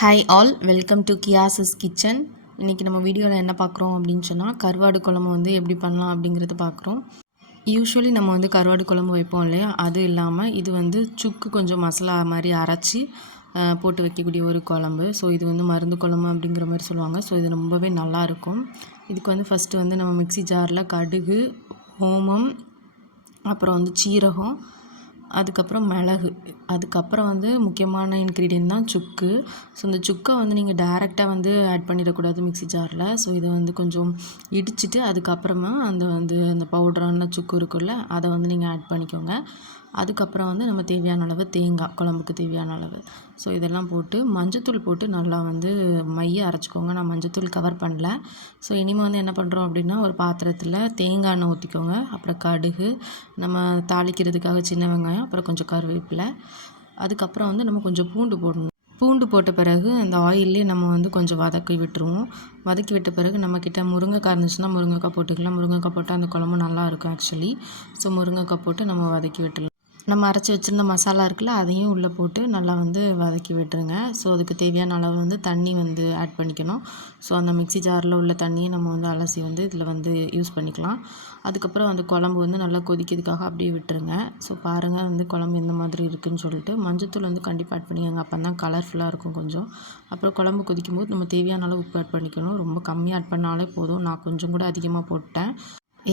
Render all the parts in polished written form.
Hi all, welcome to கியாஸஸ் kitchen. இன்றைக்கி நம்ம வீடியோவில் என்ன பார்க்குறோம் அப்படின்னு சொன்னால், கருவாடு குழம்பு வந்து எப்படி பண்ணலாம் அப்படிங்கிறத பார்க்குறோம். யூஸ்வலி நம்ம வந்து கருவாடு குழம்பு வைப்போம் இல்லையா, அது இல்லாமல் இது வந்து சுக்கு கொஞ்சம் மசாலா மாதிரி அரைச்சி போட்டு வைக்கக்கூடிய ஒரு குழம்பு. ஸோ இது வந்து மருந்து குழம்பு அப்படிங்கிற மாதிரி சொல்லுவாங்க. ஸோ இது ரொம்பவே நல்லாயிருக்கும். இதுக்கு வந்து ஃபஸ்ட்டு வந்து நம்ம மிக்ஸி ஜாரில் கடுகு, ஓமம், அப்புறம் வந்து சீரகம், அதுக்கப்புறம் மிளகு, அதுக்கப்புறம் வந்து முக்கியமான இன்க்ரீடியன்ட் தான் சுக்கு. ஸோ இந்த சுக்கை வந்து நீங்கள் டைரெக்டாக வந்து ஆட் பண்ணிடக்கூடாது மிக்ஸி ஜாரில். ஸோ இதை வந்து கொஞ்சம் இடிச்சிட்டு அதுக்கப்புறமா அந்த பவுடரான சுக்கு இருக்குல்ல, அதை வந்து நீங்கள் ஆட் பண்ணிக்கோங்க. அதுக்கப்புறம் வந்து நம்ம தேவையான அளவு தேங்காய், குழம்புக்கு தேவையான அளவு. ஸோ இதெல்லாம் போட்டு மஞ்சத்தூள் போட்டு நல்லா வந்து மைய அரைச்சிக்கோங்க. நான் மஞ்சத்தூள் கவர் பண்ணல. ஸோ இனிமேல் வந்து என்ன பண்ணுறோம் அப்படின்னா, ஒரு பாத்திரத்தில் தேங்காய் எண்ணெய் ஊற்றிக்கோங்க. அப்புறம் கடுகு, நம்ம தாளிக்கிறதுக்காக சின்ன வெங்காயம், அப்புறம் கொஞ்சம் கருவேப்பிலை, அதுக்கப்புறம் வந்து நம்ம கொஞ்சம் பூண்டு போடணும். பூண்டு போட்ட பிறகு அந்த ஆயிலே நம்ம வந்து கொஞ்சம் வதக்கி விட்டுருவோம். வதக்கி விட்ட பிறகு நம்மக்கிட்ட முருங்கைக்காய் இருந்துச்சுன்னா முருங்கைக்காய் போட்டுக்கலாம். முருங்கைக்காய் போட்டால் அந்த குழம்பு நல்லாயிருக்கும் ஆக்சுவலி. ஸோ முருங்கைக்காய் போட்டு நம்ம வதக்கி விட்டுடலாம். நம்ம அரைச்சி வச்சுருந்த மசாலா இருக்குல்ல, அதையும் உள்ளே போட்டு நல்லா வந்து வதக்கி விட்டுருங்க. ஸோ அதுக்கு தேவையான அளவு வந்து தண்ணி வந்து ஆட் பண்ணிக்கணும். ஸோ அந்த மிக்ஸி ஜாரில் உள்ள தண்ணியை நம்ம வந்து அலசி வந்து இதில் வந்து யூஸ் பண்ணிக்கலாம். அதுக்கப்புறம் அந்த குழம்பு வந்து நல்லா கொதிக்கிறதுக்காக அப்படியே விட்டுருங்க. ஸோ பாருங்கள் வந்து குழம்பு எந்த மாதிரி இருக்குதுன்னு சொல்லிட்டு. மஞ்சத்தூள் வந்து கண்டிப்பாக ஆட் பண்ணிக்கோங்க. அப்போ தான் கலர்ஃபுல்லாக இருக்கும் கொஞ்சம். அப்புறம் குழம்பு கொதிக்கும்போது நம்ம தேவையான அளவு உப்பு ஆட் பண்ணிக்கணும். ரொம்ப கம்மியாக ஆட் பண்ணாலே போதும். நான் கொஞ்சம் கூட அதிகமாக போட்டேன்.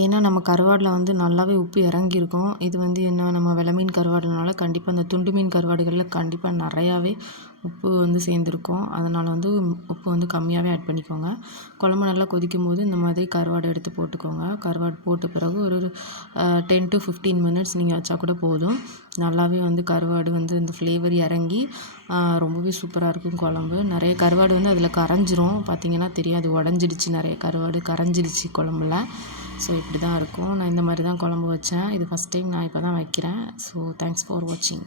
ஏன்னா நம்ம கருவாடில் வந்து நல்லாவே உப்பு இறங்கியிருக்கும். இது வந்து என்ன, நம்ம வெலை மீன் கருவாடுனால கண்டிப்பாக அந்த துண்டு மீன் கருவாடுகளில் கண்டிப்பாக நிறையாவே உப்பு வந்து சேர்ந்துருக்கும். அதனால் வந்து உப்பு வந்து கம்மியாகவே ஆட் பண்ணிக்கோங்க. குழம்பு நல்லா கொதிக்கும்போது இந்த மாதிரி கருவாடு எடுத்து போட்டுக்கோங்க. கருவாடு போட்ட பிறகு ஒரு 10 to 15 மினிட்ஸ் நீங்கள் வச்சா கூட போதும். நல்லாவே வந்து கருவாடு வந்து இந்த ஃப்ளேவர் இறங்கி ரொம்பவே சூப்பராக இருக்கும் குழம்பு. நிறைய கருவாடு வந்து அதில் கரைஞ்சிரும். பார்த்திங்கன்னா தெரியாது, உடஞ்சிடுச்சு, நிறைய கருவாடு கரைஞ்சிடுச்சு குழம்புல. ஸோ இப்படி தான் இருக்கும். நான் இந்த மாதிரி தான் குழம்பு வச்சேன். இது ஃபஸ்ட் டைம் நான் இப்போ தான் வைக்கிறேன். ஸோ தேங்க்ஸ் ஃபார் வாட்சிங்.